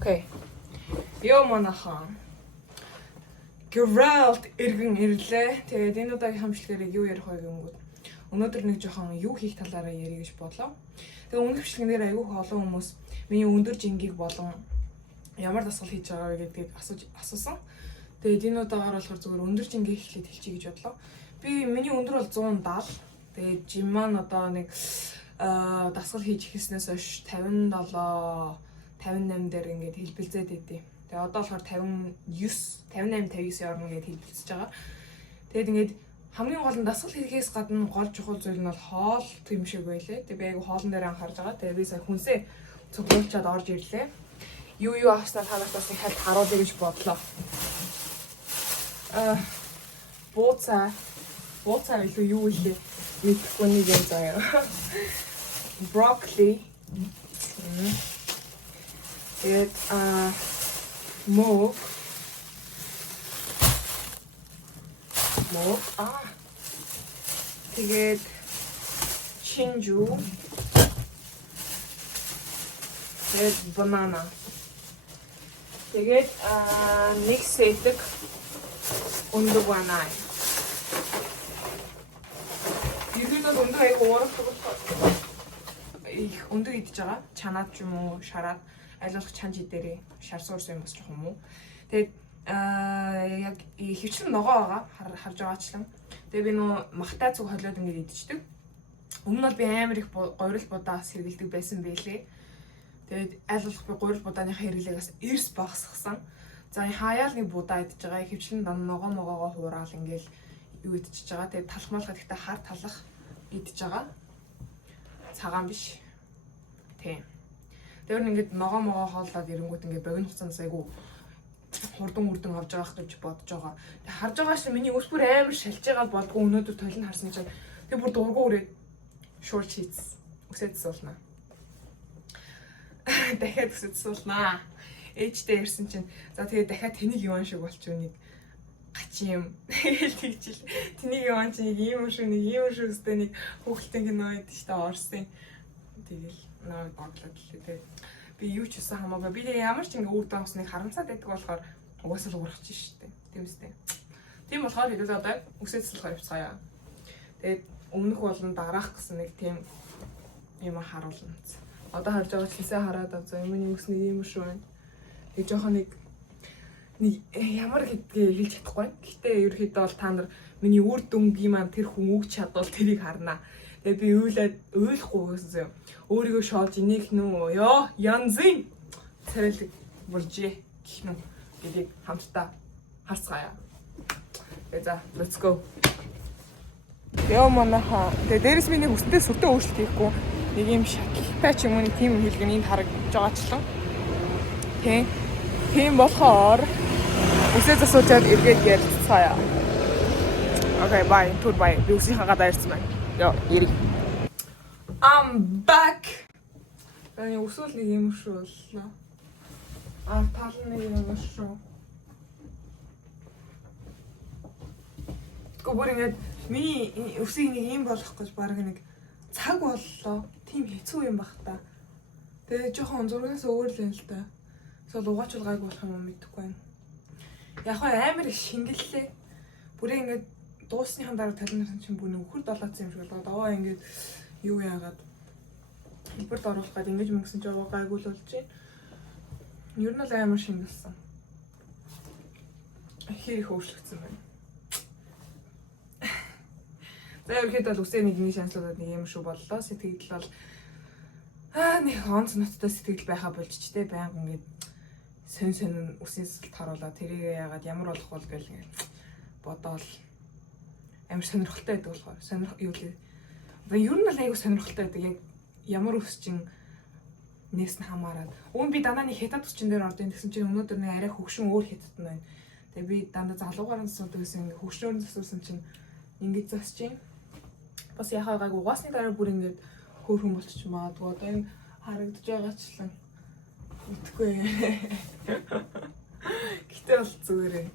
Окей. Ёо манайхан. Geralt иргэн ирлээ. Тэгээд энэ удаагийн хамшлагаарыг юу ярих вэ гэнгүүт өнөөдөр нэг жоохон юу хийх талаараа ярих гэж бодлоо. Тэгээд өмнөх бичлэгнээр айгүй олон хүмүүс миний өндөр жингийг болон ямар дасгал хийж байгаа вэ гэдгийг асуусан. Тэгээд энэ удаагаар болохоор зөвхөн өндөр жингээ эхлээд хэлчихье гэж бодлоо. Би миний өндөр бол 170. Тэгээд жим маань одоо нэг дасгал хийж эхэлснээс хойш 57 58 дээр ингээд хэлбэлзээд идэв. Тэгээ одоо болохоор 59 58 59 орно гэж хэлбэлцэж байгаа. Тэгээд ингээд хамгийн гол нь дасгал хийхээс гадна гол чухал зүйл нь бол хоол юм шиг байлээ. Тэгээ би айгу хоолн дээр анхаарж байгаа. Тэгээ би сая хүнсээ цуглуулчаад орж ирлээ. Юу авснаа танаас бас их хальт харуулъя гэж бодлоо. Бууцаа илүү юу илээ мэдхгүй нэг юм заяа. Broccoli. Тэгээд мог. Тэгээд чинжу. Тэгээд банана. Тэгээд нэг сэтг өндөг банаа. Иргэдэл өндөг аяг уурахгүй их өндөг идэж байгаа. Чанаад ч юм уу, шараад айлуулах чанж идээрээ шар суурсан юм бас жоох юм уу. Тэгээд яг хөвчлэн ногоо байгаа харж байгаачлан. Тэгээ би нөө махтай цуг холиод ингээд идчихдэг. Өмнө нь бол би амар их гурил будаас хэргэлдэг байсан байлээ. Тэгээд айлуулах би гурил будааныхаа хэрэглээг бас эрс багасгасан. За хаяал нэг будаа идэж байгаа. Хөвчлэн ногоогоо хураал ингээд юу идчихэж байгаа. Тэгээд талхмаалахад ихтэй хар талах идэж байгаа. Цагаан биш. Тийм. Тэр нь ингээд ногоо хооллоод ирэнгүүт ингээд богино хугацаанд айгу хурдан авч байгаа гэж бодож байгаа. Тэг харж байгаа шээ миний өс бүр амар шалж байгаа болдгоо өнөөдөр тойлон харсан чинь тэг бүр дургу үрээд short sheets үсэд суулнаа. Дахиад үсэд суулнаа. Ээжтэй ярьсан чинь за тэгээ дахиад тэнийг юуан шиг болчих нэг гачин юм тэгжил. Тэнийг юуан чинь нэг ийм шиг өстэй нэг хүүхэлтэй кино идэж та орсон. Тэгэл наа бодлоо гэлээ. Би юу ч үсэн хамаагүй. Би ямар ч ингэ үр дагавсныг харамсаад байдаг болохоор угаасаа л урах чинь шүү дээ. Тийм үстэй. Тийм болохоор хэдүүл одоо үсээцлэх явцгаая. Тэгээд өмнөх болон дараах гэсэн нэг тийм юм харуулна. Одоо харж байгаа чинсээ хараад авзаа. Миний үс нэг юм шүү байна. Тэг жоохон нэг ямар гэдгийг хэлж чадахгүй. Гэхдээ ерөөхдөө бол та нар миний үр дүнгийн маань тэр хүн үг чадвал тэрийг харнаа. Тэгээ би ойлгохгүй гэсэн юм. Өөрийгөө шоолж инех нүү ёо янзын царайлаг бүржээ гэх нү гэдгийг хамтдаа харцгаая. Тэгээ за let's go. Ёо манайха. Тэгээ дээрэс миний хүсэнтэй сүртэй өөрчлөлт хийхгүй нэг юм шатлалтай ч юм уу нэг тийм хэлгэнийг харагдаж байгаачлан. Тийм болохоор үсээ засуучаад эргээд ярилцгаая. Okay bye. Тур bye. Би үсийн хагаад ирсэн байна. Yo, ири. I'm back. Таны өсвөл нэг юм шүү боллоо. Тал нэг юм шүү. Гүбэр ингээд миний өсийг нэг юм болох гэж баг нэг цаг боллоо. Тим хэцүү юм бах та. Тэгээ жоохон зургаас өөр л юм л та. Эсвэл угаачвал гайг болох юм мэдэхгүй байна. Яг амар их шингэллээ. Бүрээ ингээд дуусныхан дараа талнарсан чинь бүр нөхөр долоодсан юм шиг болоод аваа ингээд юу яагаад хөлбөрт оруулах гээд ингэж мөнгөсөн ч аваа гайгуул болж байна. Ер нь л амар шингэлсэн. Хэр их өөрчлөгдсөн байна. За ерхэд бол үсээ нэгний шанслуудад нэг юм шүү боллоо. Сэтгэл бол нэг онц ноттой сэтгэл байхаа болжчтэй байнга ингээд сэн үсээс таруулаад тэрийг яагаад ямар болох бол гэл ингээд бодоол амар сонирхолтой байдаг болохоор юу лээ. Ер нь л айгүй сонирхолтой байдаг. Яг ямар ус чин нээс нь хамаарат. Өн би дандаа нэг хятад ус чин дээр ордын гэсэн чинь өнөөдөр нэг арай хөвшин өөр хятад нь байна. Тэгээ би дандаа залуугаар нь суудаг гэсэн ингээ хөвшөөр нь засуулсан чинь ингэж засч юм. Бас яхаа гайг угаасны дараа бүр ингээд хөөрхөн болчих магадгүй. Одоо энэ харагдаж байгаачлан мэдхгүй. Гэтэ бол зүгээрээ.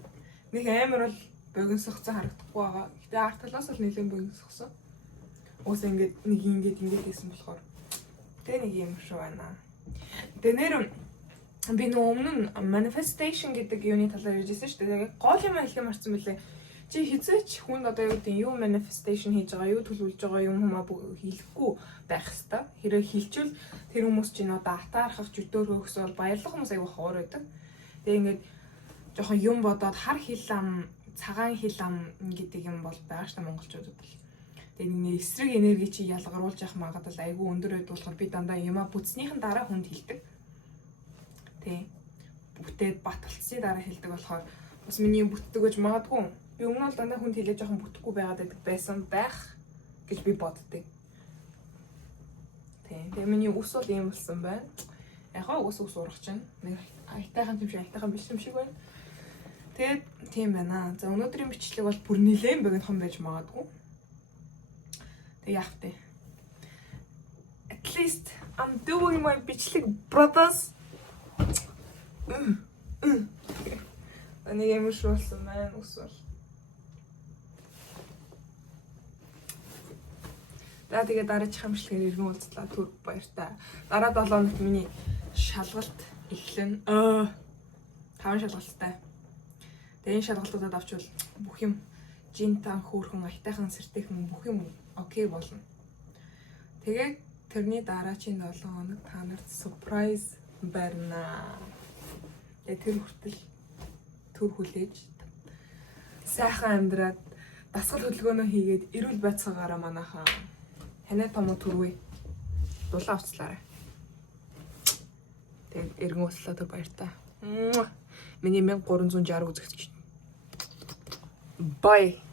Нэг амар бол богиносгоцсон харагдахгүй байгаа. Гэтэ арт талаас бол нэлээд богиносгосон. Уус ингээд нэг ингээд хийсэн болохоор тэгээ нэг юм шүү байна. Тэгээ нэр би нөө өмнө нь manifestation гэдэг юуны талаар ярьжсэн шүү дээ. Яг гол юм хэлэх юм марцсан мөлий. Чи хизээч хүнд одоо юу гэдэг юу manifestation хийж байгаа, юу төлөвлөж байгаа юм хэлэхгүй байх хэвээр. Хэрэг хэлчихвэл тэр хүмүүс чинь одоо атаархах, жүдөөрөх эсвэл баярлах хүмүүс аягүй ховор байдаг. Тэгээ ингээд жоохон юм бодоод хар хил ам, цагаан хил ам гэдэг юм бол байгаа шүү дээ монголчуудад бол. Тэгээ нэг эсрэг энерги чи ялгаруулж явах магадлал аягүй өндөр байдаг болохоор би дандаа юма бүтснийхэн дараа хүнд хэлдэг. Тэ. Бүтээд баталцсны дараа хэлдэг болохоор бас миний юм бүтдэг гэж магадгүй. Би өмнө нь дандаа хүнд хэлээ жоохон бүтэхгүй байгаад байсан байх гэж би боддог. Тэгээ миний ус бол ийм болсон байна. Яхаа ус урах чинь нэг айтайхан юм шиг айтайхан биш юм шиг байна. Тэгээд тийм байна. За өнөөдрийн бичлэг бол бүр нэлээд богинохон байж магадгүй. Тэг яах вэ? At least I'm doing my бичлэг brothers. Нэг юм шиг болсон маань ус бол. За тэгээ дараачих хамшлагаар иргэн уулзлаа түр баяртай. Дараа 7 хоногт миний шалгалт эхлэн 5 шалгалттай. Тэгээ энэ шалгалтуудад авчвал бүх юм жинтан хөөрхөн айтайхан сэртэйхэн бүх юм окей болно. Тэгээ тэрний дараачийн 7 хоног та нарт surprise барина. Тэгээ тэр хүртэл төр хүлээж сайхан амьдраад дасгал хөдөлгөөнөө хийгээд эрүүл байцаагаараа манайхаа ханаа том төрвэй. Дулаан авцлаарай. Тэгээд эргэн уучлаа түр баяртай. Миний 1360 үзэгч. Bye.